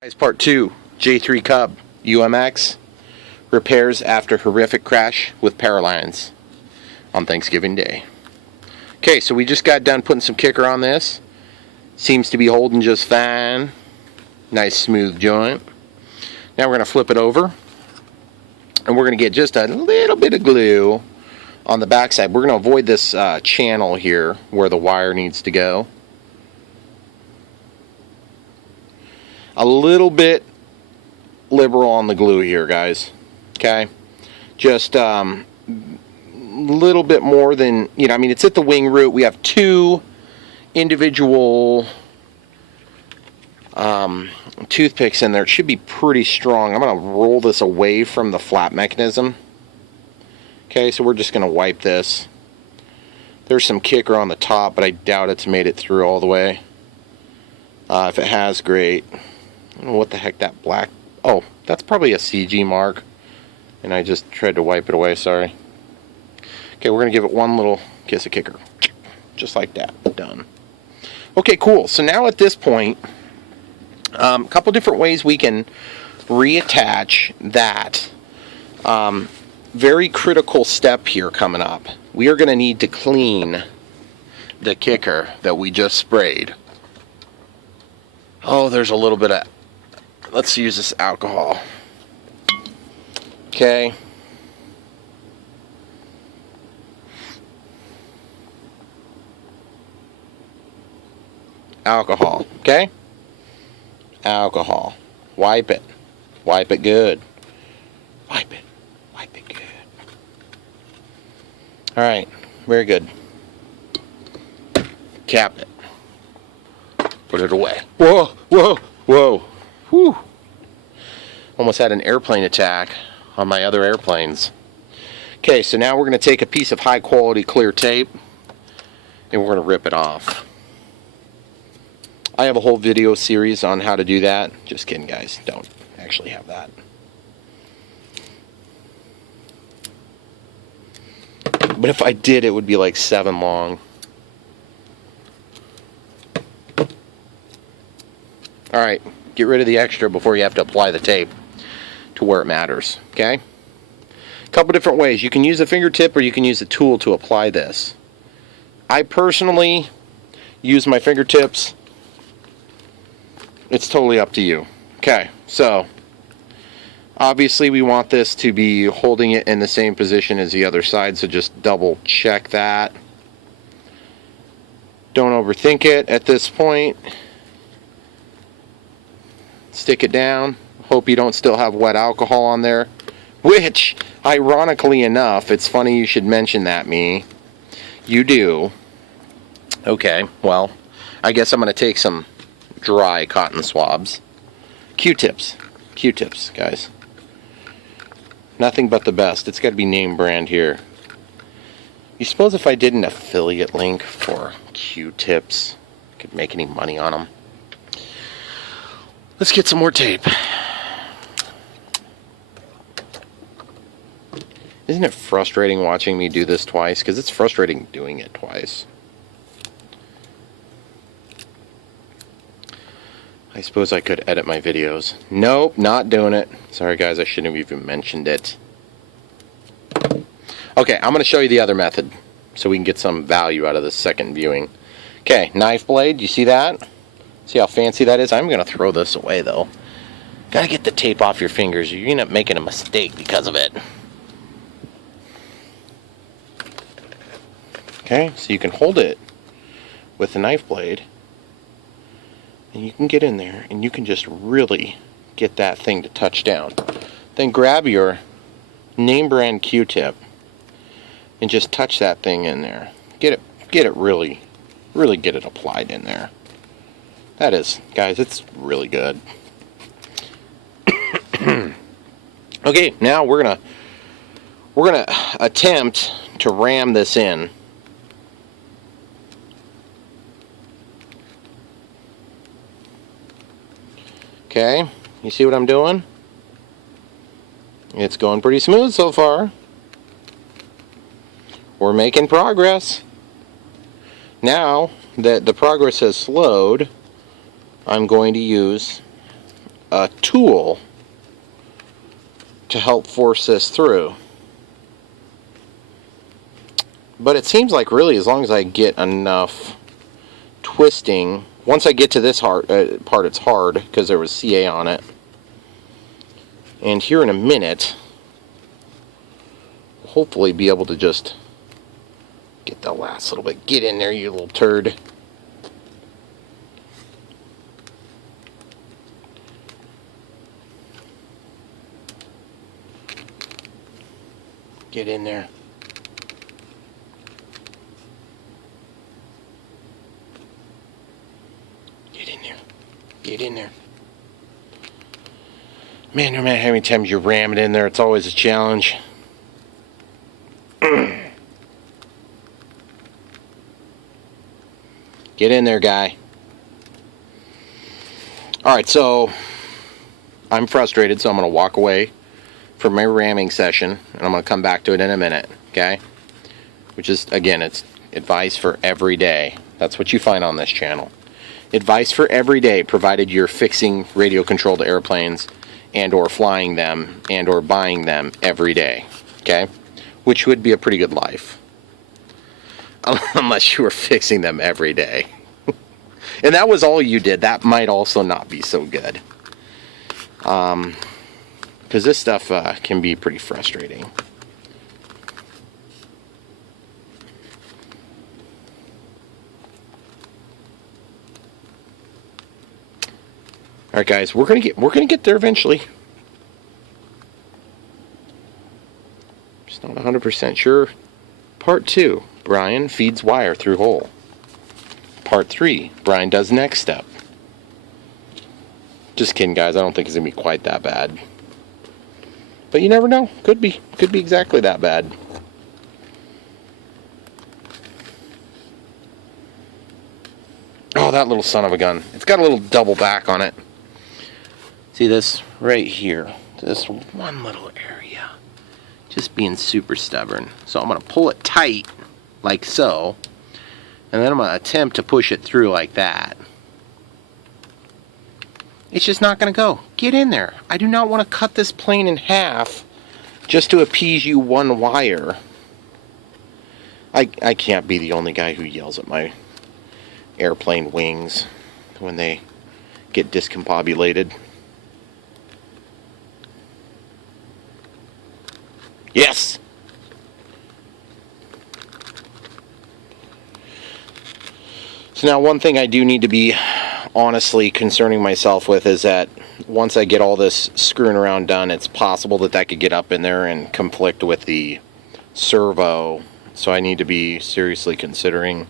Guys, part 2, J-3 Cub UMX repairs after horrific crash with power lines on Thanksgiving Day. Okay, so we just got done putting some kicker on this. Seems to be holding just fine. Nice smooth joint. Now we're going to flip it over and we're going to get just a little bit of glue on the backside. We're going to avoid this channel here where the wire needs to go. A little bit liberal on the glue here, guys. Okay, just little bit more than, I mean, it's at the wing root. We have two individual toothpicks in there. It should be pretty strong. I'm going to roll this away from the flap mechanism. Okay, so we're just going to wipe this. There's some kicker on the top, but I doubt it's made it through all the way. If it has, great. I don't know what the heck that black... Oh, that's probably a CG mark. And I just tried to wipe it away, sorry. Okay, we're going to give it one little kiss of kicker. Just like that. Done. Okay, cool. So now at this point, a couple different ways we can reattach that. Very critical step here coming up. We are going to need to clean the kicker that we just sprayed. Oh, there's a little bit of... Let's use this alcohol. Okay. Alcohol. Okay? Alcohol. Wipe it. Wipe it good. Wipe it. Wipe it good. Alright. Very good. Cap it. Put it away. Whoa! Whoa! Whoa! Whew. Almost had an airplane attack on my other airplanes. Okay, so now we're going to take a piece of high quality clear tape and we're going to rip it off. I have a whole video series on how to do that. Just kidding, guys. Don't actually have that. But if I did, it would be like 7 long. Alright. Get rid of the extra before you have to apply the tape to where it matters. Okay? A couple different ways. You can use a fingertip or you can use a tool to apply this. I personally use my fingertips. It's totally up to you. Okay, so obviously we want this to be holding it in the same position as the other side, so just double check that. Don't overthink it at this point. Stick it down. Hope you don't still have wet alcohol on there. Which, ironically enough, it's funny you should mention that, me. You do. Okay, well, I guess I'm going to take some dry cotton swabs. Q-tips. Q-tips, guys. Nothing but the best. It's got to be name brand here. You suppose if I did an affiliate link for Q-tips, I could make any money on them? Let's get some more tape. Isn't it frustrating watching me do this twice? Because it's frustrating doing it twice. I suppose I could edit my videos. Nope, not doing it. Sorry guys, I shouldn't have even mentioned it. Okay, I'm going to show you the other method so we can get some value out of this second viewing. Okay, knife blade, you see that? See how fancy that is? I'm going to throw this away, though. Got to get the tape off your fingers. You're going to end up making a mistake because of it. Okay, so you can hold it with the knife blade. And you can get in there, and you can just really get that thing to touch down. Then grab your name brand Q-tip and just touch that thing in there. Get it really get it applied in there. That is, guys, it's really good. Okay, now we're gonna attempt to ram this in. Okay, you see what I'm doing? It's going pretty smooth so far. We're making progress. Now that the progress has slowed, I'm going to use a tool to help force this through. But it seems like really as long as I get enough twisting, once I get to this part it's hard because there was CA on it. And here in a minute, we'll hopefully be able to just get the last little bit. Get in there, you little turd. Get in there. Get in there. Get in there. Man, no matter how many times you ram it in there, it's always a challenge. Get in there, guy. Alright, so I'm frustrated, so I'm going to walk away from my ramming session, and I'm going to come back to it in a minute, okay? Which is, again, it's advice for every day. That's what you find on this channel. Advice for every day, provided you're fixing radio-controlled airplanes and or flying them and or buying them every day, okay? Which would be a pretty good life. Unless you were fixing them every day. And that was all you did. That might also not be so good. Because this stuff can be pretty frustrating. All right, guys, we're gonna get there eventually. Just not 100% sure. Part 2, Brian feeds wire through hole. Part 3, Brian does next step. Just kidding, guys. I don't think it's gonna be quite that bad. But you never know. Could be exactly that bad. Oh, that little son of a gun. It's got a little double back on it. See this right here? This one little area. Just being super stubborn. So I'm going to pull it tight, like so. And then I'm going to attempt to push it through like that. It's just not going to go. Get in there. I do not want to cut this plane in half just to appease you one wire. I can't be the only guy who yells at my airplane wings when they get discombobulated. Yes! So now one thing I do need to be honestly concerning myself with is that once I get all this screwing around done, it's possible that that could get up in there and conflict with the servo. So I need to be seriously considering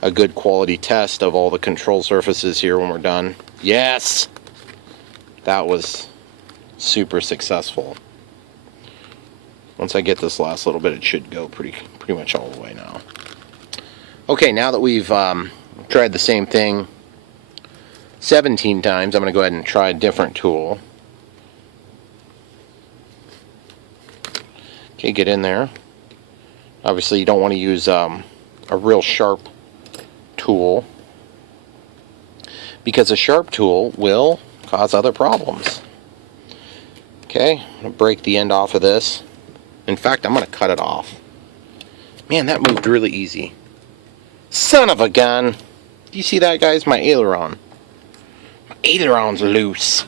a good quality test of all the control surfaces here when we're done. Yes! That was super successful. Once I get this last little bit, it should go pretty much all the way now. Okay, now that we've tried the same thing 17 times, I'm going to go ahead and try a different tool. Okay, get in there. Obviously, you don't want to use a real sharp tool, because a sharp tool will cause other problems. Okay, I'm going to break the end off of this. In fact, I'm going to cut it off. Man, that moved really easy. Son of a gun! Do you see that, guys? My aileron. My aileron's loose.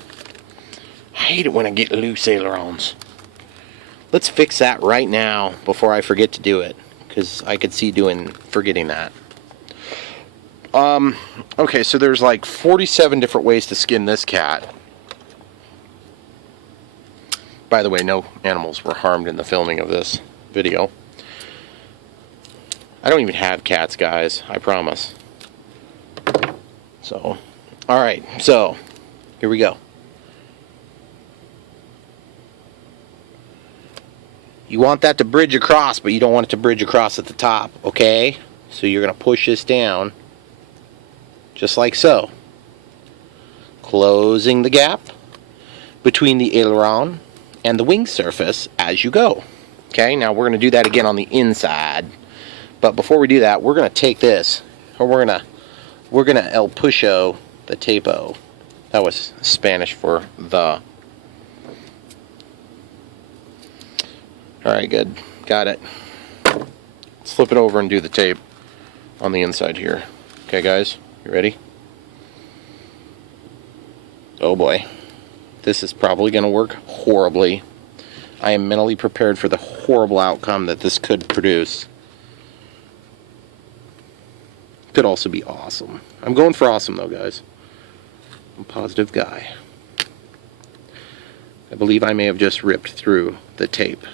I hate it when I get loose ailerons. Let's fix that right now before I forget to do it, because I could see forgetting that. Okay, so there's like 47 different ways to skin this cat. By the way, no animals were harmed in the filming of this video. I don't even have cats, guys. I promise. So, alright, so, here we go. You want that to bridge across, but you don't want it to bridge across at the top, okay? So you're going to push this down, just like so. Closing the gap between the aileron and the wing surface as you go. Okay, now we're going to do that again on the inside. But before we do that, we're going to take this, or we're going to El Pusho the tapo That was Spanish for the. Alright, good. Got it. Let's flip it over and do the tape on the inside here. Okay, guys, you ready? Oh boy. This is probably going to work horribly. I am mentally prepared for the horrible outcome that this could produce. Could also be awesome. I'm going for awesome though, guys. I'm a positive guy. I believe I may have just ripped through the tape.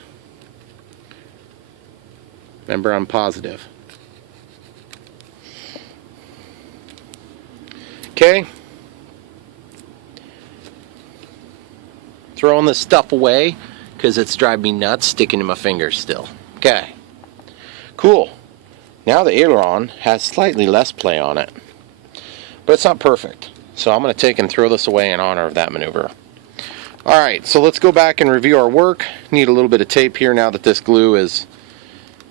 Remember, I'm positive. Okay. Throwing this stuff away because it's driving me nuts sticking to my fingers still. Okay. Cool. Now the aileron has slightly less play on it. But it's not perfect. So I'm going to take and throw this away in honor of that maneuver. Alright, so let's go back and review our work. Need a little bit of tape here now that this glue is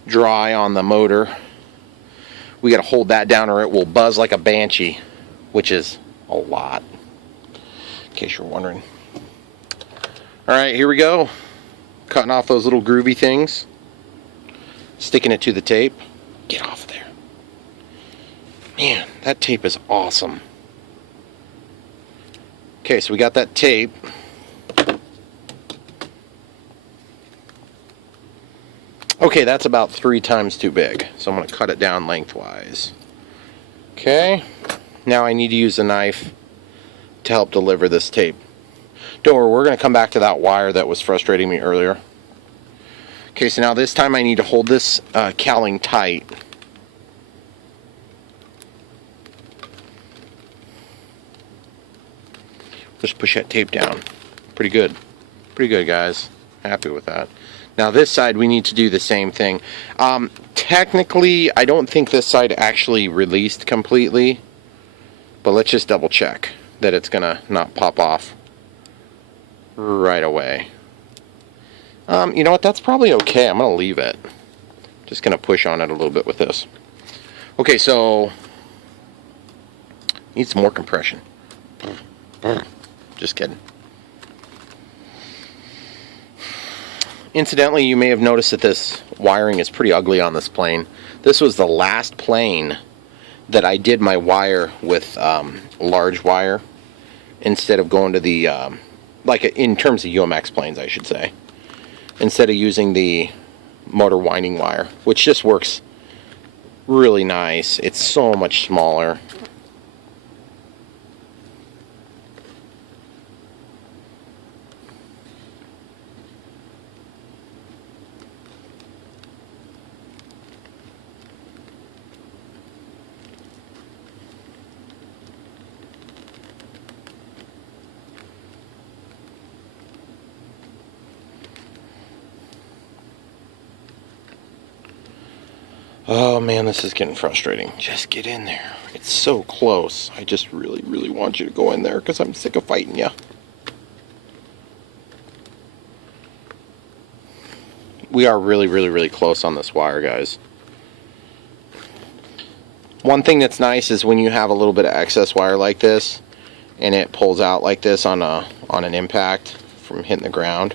dry on the motor. We got to hold that down or it will buzz like a banshee, which is a lot, in case you're wondering. Alright, here we go. Cutting off those little groovy things. Sticking it to the tape. Get off there. Man, that tape is awesome. Okay, so we got that tape. Okay, that's about 3 times too big, so I'm going to cut it down lengthwise. Okay, now I need to use a knife to help deliver this tape. Don't worry, we're going to come back to that wire that was frustrating me earlier. Okay, so now this time I need to hold this cowling tight. Just push that tape down. Pretty good. Pretty good, guys. Happy with that. Now this side we need to do the same thing. Technically, I don't think this side actually released completely, but let's just double check that it's gonna not pop off right away. You know what, that's probably okay. I'm gonna leave it. Just gonna push on it a little bit with this. Okay, so need some more compression. Just kidding. Incidentally, you may have noticed that this wiring is pretty ugly on this plane. This was the last plane that I did my wire with large wire instead of going to the, like in terms of UMX planes, I should say, instead of using the motor winding wire, which just works really nice. It's so much smaller. Oh man, this is getting frustrating. Just get in there. It's so close. I just really, really want you to go in there because I'm sick of fighting you. We are really, really, really close on this wire, guys. One thing that's nice is when you have a little bit of excess wire like this and it pulls out like this on an impact from hitting the ground,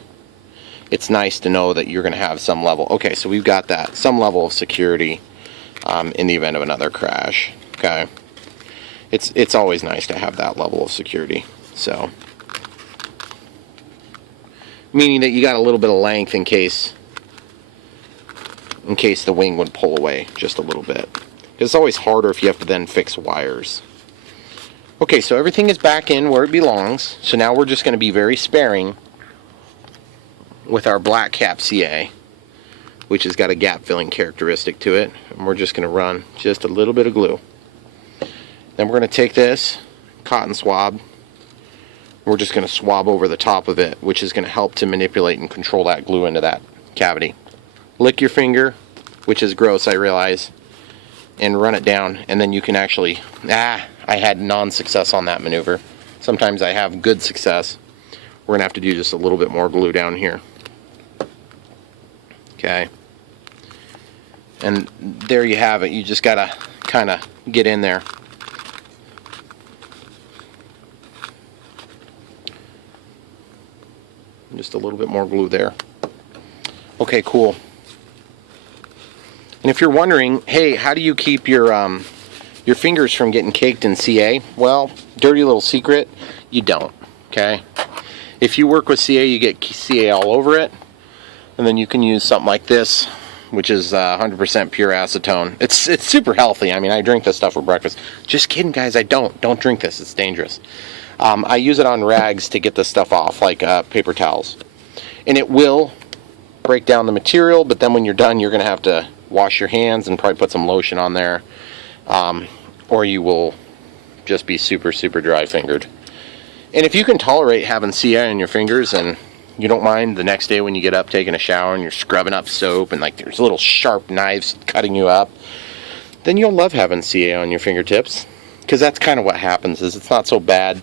it's nice to know that you're going to have some level. Okay, so we've got that. Some level of security in the event of another crash. Okay. It's always nice to have that level of security. So, meaning that you got a little bit of length in case the wing would pull away just a little bit. Because it's always harder if you have to then fix wires. Okay, so everything is back in where it belongs. So now we're just going to be very sparing with our black cap CA, which has got a gap filling characteristic to it, and we're just going to run just a little bit of glue. Then we're going to take this cotton swab, we're just going to swab over the top of it, which is going to help to manipulate and control that glue into that cavity. Lick your finger, which is gross, I realize, and run it down, and then you can actually, I had non-success on that maneuver. Sometimes I have good success. We're going to have to do just a little bit more glue down here. Okay, and there you have it. You just gotta kind of get in there. Just a little bit more glue there. Okay, cool. And if you're wondering, hey, how do you keep your fingers from getting caked in CA? Well, dirty little secret, you don't, okay? If you work with CA, you get CA all over it, and then you can use something like this, which is 100% pure acetone. It's super healthy. I mean, I drink this stuff for breakfast. Just kidding, guys, I don't. Don't drink this, it's dangerous. I use it on rags to get this stuff off, like paper towels. And it will break down the material, but then when you're done, you're going to have to wash your hands and probably put some lotion on there, or you will just be super, super dry fingered. And if you can tolerate having CA on your fingers and you don't mind the next day when you get up taking a shower and you're scrubbing up soap and like there's little sharp knives cutting you up, then you'll love having CA on your fingertips, because that's kind of what happens. Is it's not so bad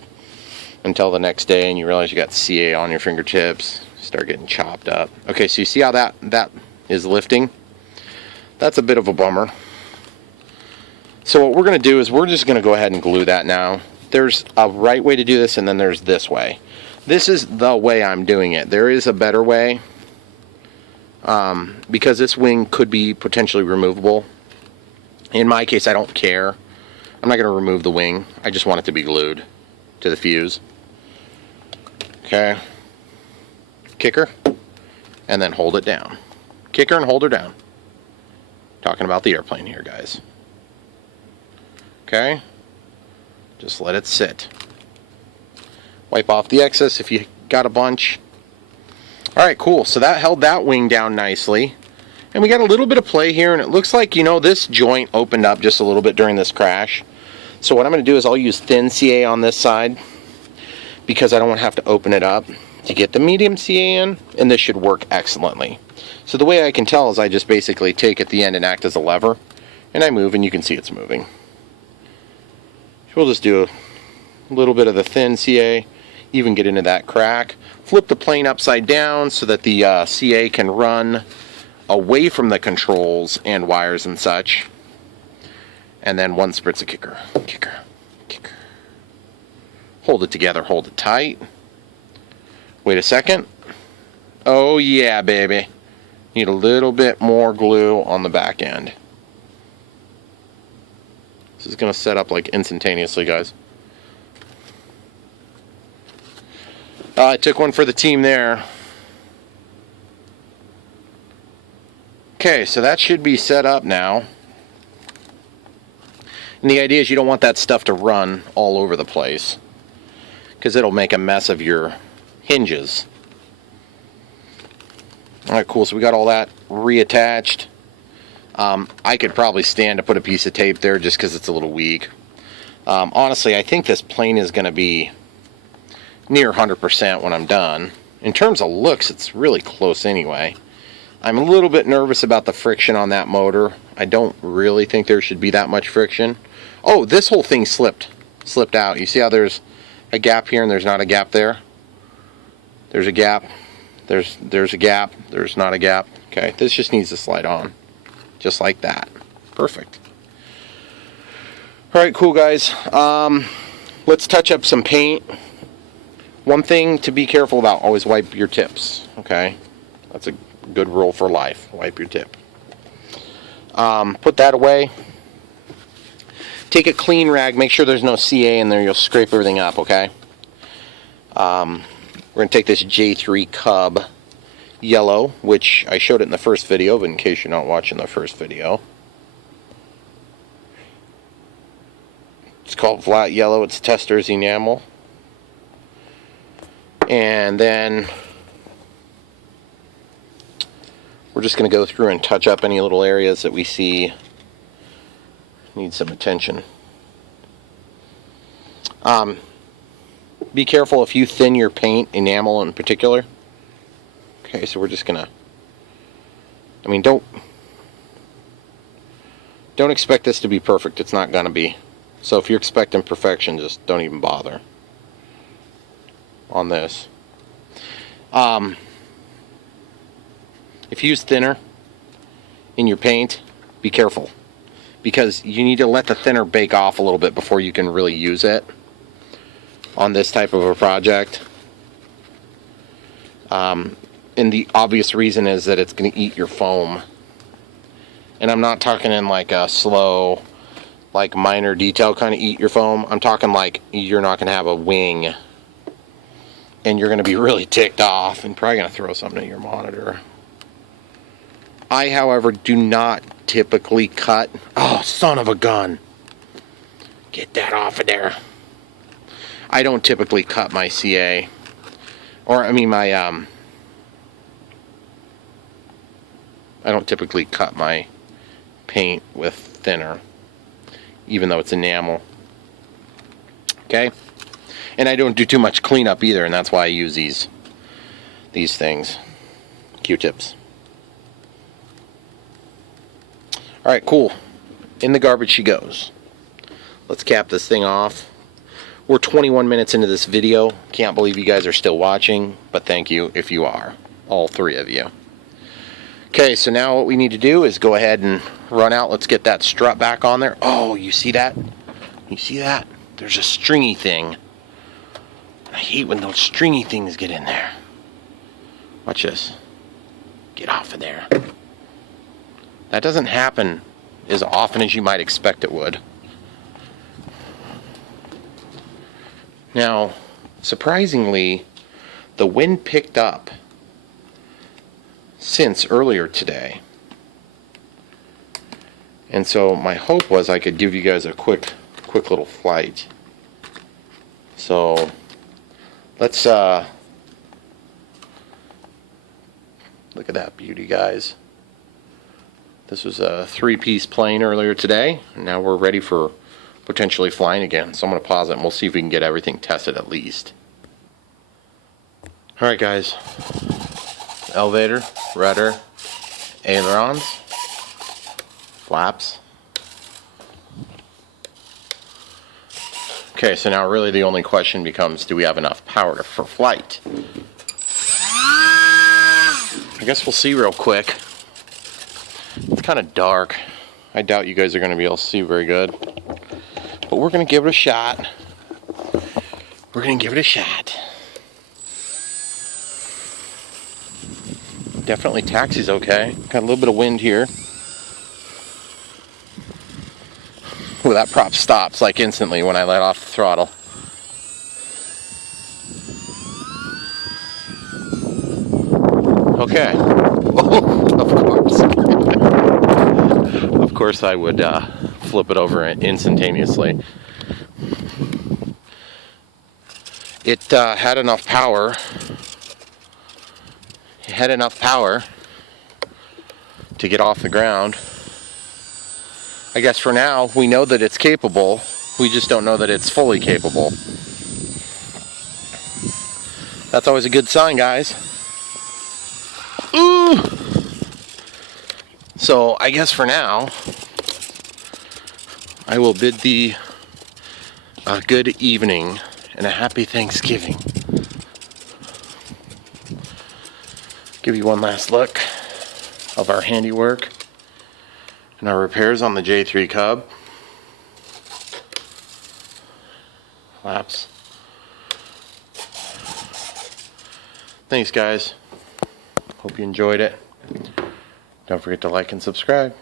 until the next day and you realize you got CA on your fingertips, start getting chopped up. Okay, so you see how that is lifting? That's a bit of a bummer. So what we're going to do is we're just going to go ahead and glue that now. There's a right way to do this, and then there's this way. This is the way I'm doing it. There is a better way, because this wing could be potentially removable. In my case, I don't care. I'm not going to remove the wing. I just want it to be glued to the fuse. Okay. Kicker, and then hold it down. Kicker and hold her down. Talking about the airplane here, guys. Okay. Just let it sit. Wipe off the excess if you got a bunch. Alright, cool. So that held that wing down nicely. And we got a little bit of play here, and it looks like, you know, this joint opened up just a little bit during this crash. So what I'm going to do is I'll use thin CA on this side, because I don't want to have to open it up to get the medium CA in, and this should work excellently. So the way I can tell is I just basically take at the end and act as a lever, and I move, and you can see it's moving. So we'll just do a little bit of the thin CA, even get into that crack. Flip the plane upside down so that the CA can run away from the controls and wires and such. And then one spritz of kicker. Kicker. Kicker. Hold it together, hold it tight. Wait a second. Oh yeah, baby. Need a little bit more glue on the back end. This is going to set up like instantaneously, guys. I took one for the team there. Okay, so that should be set up now. And the idea is you don't want that stuff to run all over the place, because it'll make a mess of your hinges. Alright, cool. So we got all that reattached. I could probably stand to put a piece of tape there just because it's a little weak. Honestly, I think this plane is going to be near 100% when I'm done. In terms of looks, it's really close anyway. I'm a little bit nervous about the friction on that motor. I don't really think there should be that much friction. Oh, this whole thing slipped out. You see how there's a gap here and there's not a gap there? There's a gap. There's a gap. There's not a gap. Okay, this just needs to slide on. Just like that. Perfect. Alright, cool, guys. Let's touch up some paint. One thing to be careful about, always wipe your tips. Okay? That's a good rule for life. Wipe your tip. Put that away. Take a clean rag. Make sure there's no CA in there. You'll scrape everything up, okay? We're going to take this J-3 Cub yellow, which I showed it in the first video, but in case you're not watching the first video. It's called flat yellow. It's tester's enamel. And then we're just going to go through and touch up any little areas that we see need some attention. Be careful if you thin your paint, enamel in particular. Okay, so we're just gonna, I mean, don't expect this to be perfect. It's not gonna be. So if you're expecting perfection, just don't even bother on this. If you use thinner in your paint, be careful, because you need to let the thinner bake off a little bit before you can really use it on this type of a project. And the obvious reason is that it's going to eat your foam. And I'm not talking in like a slow, like minor detail kind of eat your foam. I'm talking like you're not going to have a wing. And you're going to be really ticked off and probably going to throw something at your monitor. I, however, do not typically cut. Oh, son of a gun. Get that off of there. I don't typically cut my CA. Or, I mean, my, I don't typically cut my paint with thinner, even though it's enamel. Okay? And I don't do too much cleanup either, and that's why I use these things. Q-tips. Alright, cool. In the garbage she goes. Let's cap this thing off. We're 21 minutes into this video. Can't believe you guys are still watching, but thank you if you are. All three of you. Okay, so now what we need to do is go ahead and run out. Let's get that strut back on there. Oh, you see that? You see that? There's a stringy thing. I hate when those stringy things get in there. Watch this. Get off of there. That doesn't happen as often as you might expect it would. Now, surprisingly, the wind picked up since earlier today. And so my hope was I could give you guys a quick little flight. So let's look at that beauty, guys. This was a 3-piece plane earlier today, and now we're ready for potentially flying again. So I'm going to pause it and we'll see if we can get everything tested at least. Alright guys, elevator, rudder, ailerons, flaps. Okay, so now really the only question becomes, do we have enough power for flight? I guess we'll see real quick. It's kind of dark. I doubt you guys are going to be able to see very good. But we're going to give it a shot. We're going to give it a shot. Definitely taxi's okay. Got a little bit of wind here. Ooh, that prop stops like instantly when I let off the throttle. Okay. Of course. Of course I would flip it over instantaneously. It had enough power. It had enough power to get off the ground. I guess for now we know that it's capable. We just don't know that it's fully capable. That's always a good sign, guys. Ooh! So I guess for now I will bid thee a good evening and a happy Thanksgiving. Give you one last look of our handiwork and our repairs on the J-3 Cub. Flaps. Thanks guys. Hope you enjoyed it. Don't forget to like and subscribe.